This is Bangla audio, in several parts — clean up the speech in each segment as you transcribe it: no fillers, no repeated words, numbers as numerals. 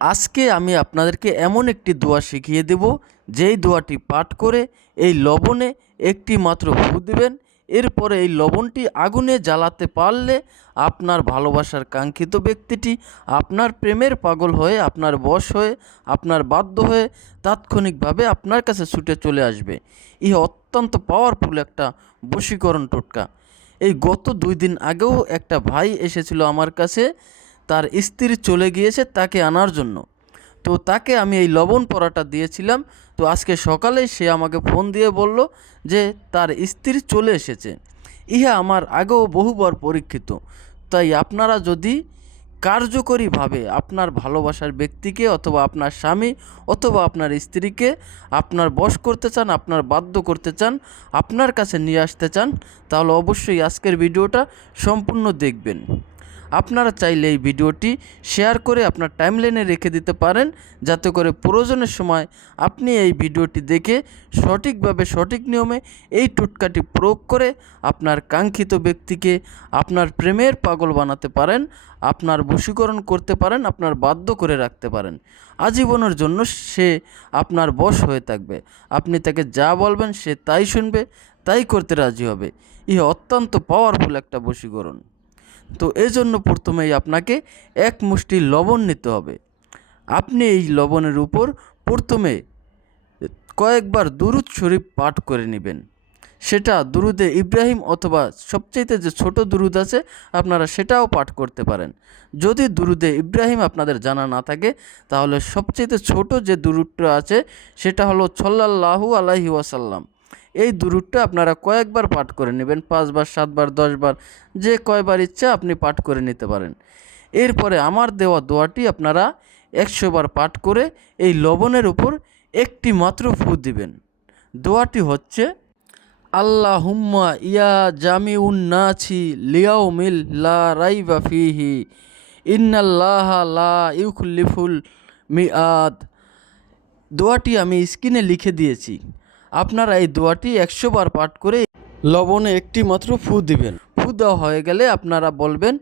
আজকে আমি আপনাদেরকে এমন একটি দোয়া শিখিয়ে দেব, যেই দোয়াটি পাঠ করে এই লবণে একটি মাত্র ফু দিবেন। এরপরে এই লবণটি আগুনে জ্বালাতে পারলে আপনার ভালোবাসার কাঙ্ক্ষিত ব্যক্তিটি আপনার প্রেমের পাগল হয়ে, আপনার বশ হয়ে, আপনার বাধ্য হয়ে তাৎক্ষণিকভাবে আপনার কাছে ছুটে চলে আসবে। এই অত্যন্ত পাওয়ারফুল একটা বশীকরণ টোটকা। এই গত 2 দিন আগেও একটা ভাই এসেছিল আমার কাছে, তার স্ত্রী চলে গিয়েছে তাকে আনার জন্য। তো তাকে আমি এই লবণ পরাটা দিয়েছিলাম। তো আজকে সকালে সে আমাকে ফোন দিয়ে বলল যে তার স্ত্রী চলে এসেছে। ইহা আমার আগেও বহুবার পরীক্ষিত। তাই আপনারা যদি কার্যকরীভাবে আপনার ভালোবাসার ব্যক্তিকে অথবা আপনার স্বামী অথবা আপনার স্ত্রীকে আপনার বশ করতে চান, আপনার বাধ্য করতে চান, আপনার কাছে নিয়ে আসতে চান, তাহলে অবশ্যই আজকের ভিডিওটা সম্পূর্ণ দেখবেন। আপনারা চাইলে এই ভিডিওটি শেয়ার করে আপনার টাইমলাইনে রেখে দিতে পারেন, যাতে করে প্রয়োজনের সময় আপনি এই ভিডিওটি দেখে সঠিকভাবে সঠিক নিয়মে এই টোটকাটি প্রয়োগ করে আপনার কাঙ্ক্ষিত ব্যক্তিকে আপনার প্রেমের পাগল বানাতে পারেন, আপনার বশীকরণ করতে পারেন, আপনার বাধ্য করে রাখতে পারেন। আজীবনের জন্য সে আপনার বশ হয়ে থাকবে। আপনি তাকে যা বলবেন সে তাই শুনবে, তাই করতে রাজি হবে। ইহা অত্যন্ত পাওয়ারফুল একটা বশীকরণ। তো এই জন্য প্রথমেই আপনাকে এক মুষ্টি লবণ নিতে হবে। আপনি এই লবণের উপর প্রথমে কয়েকবার দুরূদ শরীফ পাঠ করে নেবেন। সেটা দুরুদে ইব্রাহিম অথবা সবচাইতে যে ছোট দুরুদ আছে আপনারা সেটাও পাঠ করতে পারেন। যদি দুরুদে ইব্রাহিম আপনাদের জানা না থাকে, তাহলে সবচাইতে ছোট যে দুরুদটা আছে সেটা হলো সাল্লাল্লাহু আলাইহি ওয়াসাল্লাম। এই দুরুদটা আপনারা কয়েকবার পাঠ করে নেবেন, 5 বার, 7 বার, 10 বার, যে কয়বার ইচ্ছা আপনি পাঠ করে নিতে পারেন। এরপরে আমার দেওয়া দোয়াটি আপনারা 100 বার পাঠ করে এই লবণের উপর একটি মাত্র ফু দিবেন। দোয়াটি হচ্ছে, আল্লাহুম্মা ইয়া জামিউন নাছি লিয়াউমিল লা রাইবা ফিহি ইন্নাল্লাহা লা ইউখলিফুল মিআদ। দোয়াটি আমি স্ক্রিনে লিখে দিয়েছি। আপনারা এই দোয়াটি 100 বার পাঠ করে লবণে একটি মাত্র ফু দিবেন। ফু দেওয়া হয়ে গেলে আপনারা বলবেন,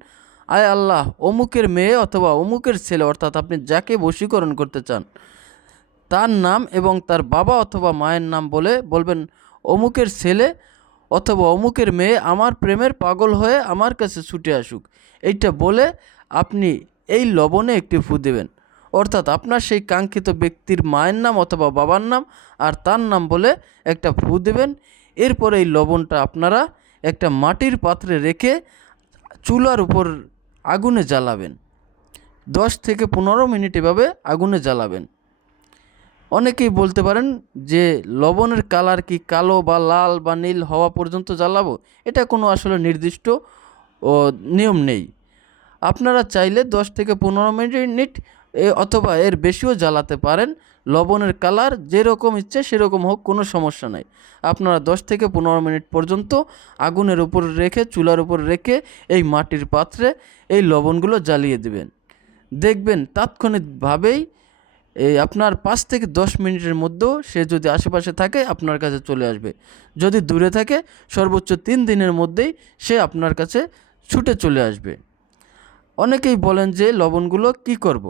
আয় আল্লাহ, অমুকের মেয়ে অথবা অমুকের ছেলে, অর্থাৎ আপনি যাকে বশীকরণ করতে চান তার নাম এবং তার বাবা অথবা মায়ের নাম বলে বলবেন, অমুকের ছেলে অথবা অমুকের মেয়ে আমার প্রেমের পাগল হয়ে আমার কাছে ছুটে আসুক। এইটা বলে আপনি এই লবণে একটি ফু দেবেন। অর্থাৎ আপনার সেই কাঙ্ক্ষিত ব্যক্তির মায়ের নাম অথবা বাবার নাম আর তার নাম বলে একটা ফু দেবেন। এরপরে এই লবণটা আপনারা একটা মাটির পাত্রে রেখে চুলার উপর আগুনে জ্বালাবেন। 10 থেকে 15 মিনিট এভাবে আগুনে জ্বালাবেন। অনেকেই বলতে পারেন যে লবণের কালার কি কালো বা লাল বা নীল হওয়া পর্যন্ত জ্বালাবো? এটা কোনো আসলে নির্দিষ্ট নিয়ম নেই। আপনারা চাইলে 10 থেকে 15 মিনিট অথবা এর বেশিও জ্বালাতে পারেন। লবণের কালার যেরকম ইচ্ছে সেরকম হোক, কোনো সমস্যা নাই। আপনারা 10 থেকে 15 মিনিট পর্যন্ত আগুনের উপর রেখে, চুলার উপর রেখে এই মাটির পাত্রে এই লবণগুলো জ্বালিয়ে দেবেন। দেখবেন তাৎক্ষণিকভাবেই আপনার 5 থেকে 10 মিনিটের মধ্যেও সে যদি আশেপাশে থাকে আপনার কাছে চলে আসবে। যদি দূরে থাকে সর্বোচ্চ 3 দিনের মধ্যেই সে আপনার কাছে ছুটে চলে আসবে। অনেকেই বলেন যে লবণগুলো কি করব?